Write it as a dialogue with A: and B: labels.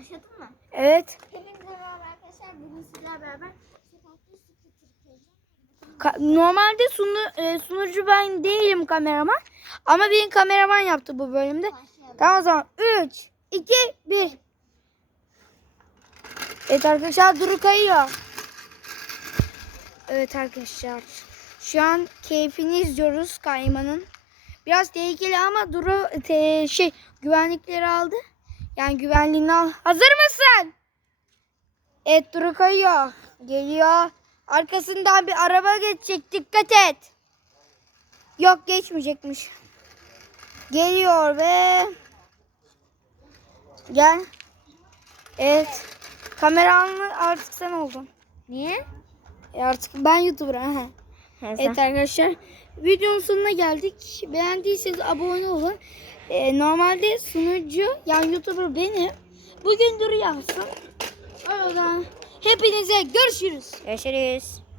A: Başladın mı?
B: Evet.
A: Hepinize merhaba arkadaşlar. Bugün sizlerle beraber sokakta scooter çekeceğiz.
B: Ka- normalde sunu, e, sunucu ben değilim kameraman. Ama benim kameraman yaptı bu bölümde.
A: Başlayalım.
B: Tamam o zaman 3, 2, 1. Evet arkadaşlar Duru kayıyor. Evet arkadaşlar. Şu an keyfini izliyoruz kaymanın. Biraz tehlikeli ama Duru te- şey güvenlikleri aldı. Yani güvenliğini al. Hazır mısın? Evet Duru kayıyor. Geliyor. Arkasından bir araba geçecek. Dikkat et. Yok geçmeyecekmiş. Geliyor ve gel. Evet. Kameranı artık sen oldun.
A: Niye?
B: E artık ben YouTuber. Evet arkadaşlar. Videonun sonuna geldik. Beğendiyseniz abone olun. E, normalde sunucu yani YouTuber benim. Bugün Duru yapsın. Oradan hepinize görüşürüz.
A: Görüşürüz.